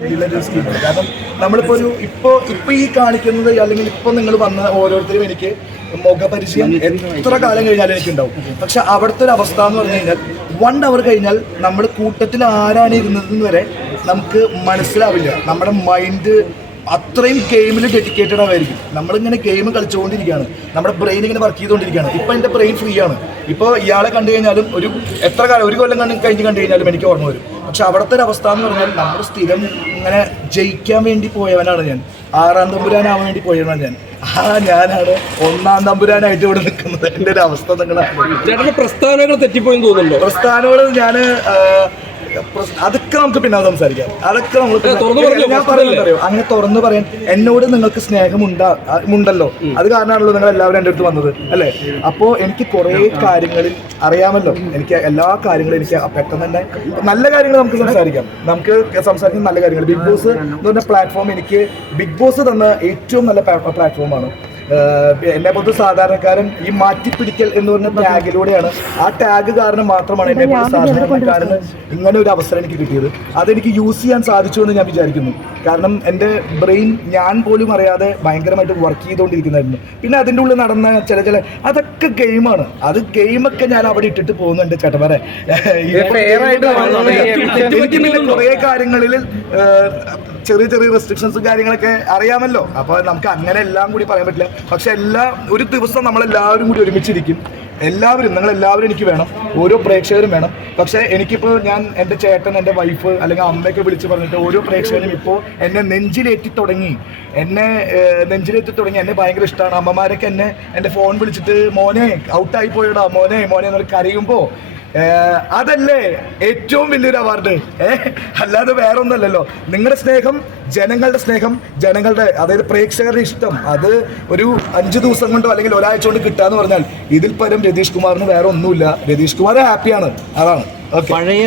ഇതിലൊരു സ്കീം കാരണം നമ്മളിപ്പോ ഒരു ഇപ്പോ ഇപ്പൊ ഈ കാണിക്കുന്നത് അല്ലെങ്കിൽ ഇപ്പൊ നിങ്ങൾ വന്ന ഓരോരുത്തരും എനിക്ക് മുഖപരിചയം എത്ര കാലം കഴിഞ്ഞാലും എനിക്ക് ഉണ്ടാവും പക്ഷെ അവിടുത്തെ ഒരു അവസ്ഥ എന്ന് പറഞ്ഞു കഴിഞ്ഞാൽ വൺ അവർ കഴിഞ്ഞാൽ നമ്മൾ കൂട്ടത്തിൽ ആരാണ് ഇരുന്നതെന്ന് വരെ നമുക്ക് മനസ്സിലാവില്ല. നമ്മുടെ മൈൻഡ് അത്രയും ഗെയിമിൽ ഡെഡിക്കേറ്റഡ് ആവായിരിക്കും. നമ്മളിങ്ങനെ ഗെയിം കളിച്ചുകൊണ്ടിരിക്കുകയാണ്. നമ്മുടെ ബ്രെയിൻ ഇങ്ങനെ വർക്ക് ചെയ്തുകൊണ്ടിരിക്കുകയാണ്. ഇപ്പോൾ എന്റെ ബ്രെയിൻ ഫ്രീ ആണ്. ഇപ്പോൾ ഇയാളെ കണ്ടു കഴിഞ്ഞാലും ഒരു എത്ര കാലം ഒരു കൊല്ലം കണ്ട് കഴിഞ്ഞ് കണ്ടു കഴിഞ്ഞാലും എനിക്ക് ഓർമ്മ വരും. പക്ഷെ അവിടുത്തെ ഒരു അവസ്ഥ എന്ന് പറഞ്ഞാൽ നമ്മൾ സ്ഥിരം ഇങ്ങനെ ജയിക്കാൻ വേണ്ടി പോയവനാണ് ഞാൻ. ആറാം തമ്പുരാനാവാൻ വേണ്ടി പോയവനാണ് ഞാൻ. ആ ഞാനാണ് ഒന്നാം തമ്പുരാനായിട്ട് ഇവിടെ നിൽക്കുന്നത്. എന്റെ ഒരു അവസ്ഥ നിങ്ങളാണ് പ്രസ്ഥാനങ്ങൾ തെറ്റിപ്പോയെന്ന് തോന്നുന്നുണ്ടോ? പ്രസ്ഥാനങ്ങൾ ഞാൻ അതൊക്കെ നമുക്ക് പിന്നെ സംസാരിക്കാം. അതൊക്കെ നമ്മൾ ഞാൻ പറയുന്നത് അങ്ങനെ തുറന്നു പറയാൻ എന്നോട് നിങ്ങൾക്ക് ആ, ഉണ്ടല്ലോ. അത് കാരണമാണല്ലോ നിങ്ങൾ എല്ലാവരും എന്റെ അടുത്ത് വന്നത് അല്ലേ? അപ്പോ എനിക്ക് കുറേ കാര്യങ്ങളിൽ അറിയാമല്ലോ. എനിക്ക് എല്ലാ കാര്യങ്ങളും എനിക്ക് പെട്ടെന്ന് തന്നെ നല്ല കാര്യങ്ങൾ നമുക്ക് സംസാരിക്കാം. നമുക്ക് സംസാരിക്കുന്ന നല്ല കാര്യങ്ങൾ. ബിഗ് ബോസ് എന്ന് പറഞ്ഞ പ്ലാറ്റ്ഫോം എനിക്ക് ബിഗ് ബോസ് തന്ന ഏറ്റവും നല്ല പ്ലാറ്റ്ഫോമാണ് എന്നെ പൊതു സാധാരണക്കാരൻ ഈ മാറ്റിപ്പിടിക്കൽ എന്ന് പറഞ്ഞ ടാഗിലൂടെയാണ്. ആ ടാഗ് കാരണം മാത്രമാണ് എന്നെ പൊതു സാധാരണക്കാരന് ഇങ്ങനെ ഒരു അവസരം എനിക്ക് കിട്ടിയത്. അതെനിക്ക് യൂസ് ചെയ്യാൻ സാധിച്ചു എന്ന് ഞാൻ വിചാരിക്കുന്നു. കാരണം എന്റെ ബ്രെയിൻ ഞാൻ പോലും അറിയാതെ ഭയങ്കരമായിട്ട് വർക്ക് ചെയ്തുകൊണ്ടിരിക്കുന്നതായിരുന്നു. പിന്നെ അതിന്റെ ഉള്ളിൽ നടന്ന ചില ചില അതൊക്കെ ഗെയിമാണ് അത് ഗെയിമൊക്കെ ഞാൻ അവിടെ ഇട്ടിട്ട് പോകുന്നുണ്ട് ചേട്ടന്മാരെ എനിക്ക് പിന്നെ കുറേ കാര്യങ്ങളിൽ ചെറിയ ചെറിയ റെസ്ട്രിക്ഷൻസും കാര്യങ്ങളൊക്കെ അറിയാമല്ലോ. അപ്പോൾ നമുക്ക് അങ്ങനെ എല്ലാം കൂടി പറയാൻ പറ്റില്ല. പക്ഷെ എല്ലാ ഒരു ദിവസം നമ്മളെല്ലാവരും കൂടി ഒരുമിച്ചിരിക്കും. എല്ലാവരും നിങ്ങൾ എല്ലാവരും എനിക്ക് വേണം. ഓരോ പ്രേക്ഷകരും വേണം. പക്ഷേ എനിക്കിപ്പോൾ ഞാൻ എന്റെ ചേട്ടൻ എന്റെ വൈഫ് അല്ലെങ്കിൽ അമ്മയൊക്കെ വിളിച്ച് പറഞ്ഞിട്ട് ഓരോ പ്രേക്ഷകരും ഇപ്പോൾ എന്നെ നെഞ്ചിലേറ്റി തുടങ്ങി. എന്നെ നെഞ്ചിലേറ്റി തുടങ്ങി. എന്നെ ഭയങ്കര ഇഷ്ടമാണ് അമ്മമാരൊക്കെ എന്നെ എന്റെ ഫോൺ വിളിച്ചിട്ട് മോനെ ഔട്ടായി പോയടാ. മോനെ മോനെ എന്നൊരു കരയുമ്പോൾ അതല്ലേ ഏറ്റവും വലിയൊരു അവാർഡ് ഏഹ് അല്ലാതെ വേറെ ഒന്നല്ലല്ലോ നിങ്ങളുടെ സ്നേഹം ജനങ്ങളുടെ സ്നേഹം ജനങ്ങളുടെ അതായത് പ്രേക്ഷകരുടെ ഇഷ്ടം. അത് ഒരു അഞ്ച് ദിവസം കൊണ്ടോ അല്ലെങ്കിൽ ഒരാഴ്ച കൊണ്ട് കിട്ടാന്ന് പറഞ്ഞാൽ ഇതിൽ പരം രതീഷ് കുമാറിന് വേറെ ഒന്നുമില്ല രതീഷ് കുമാർ ഹാപ്പിയാണ് അതാണ്. പഴയ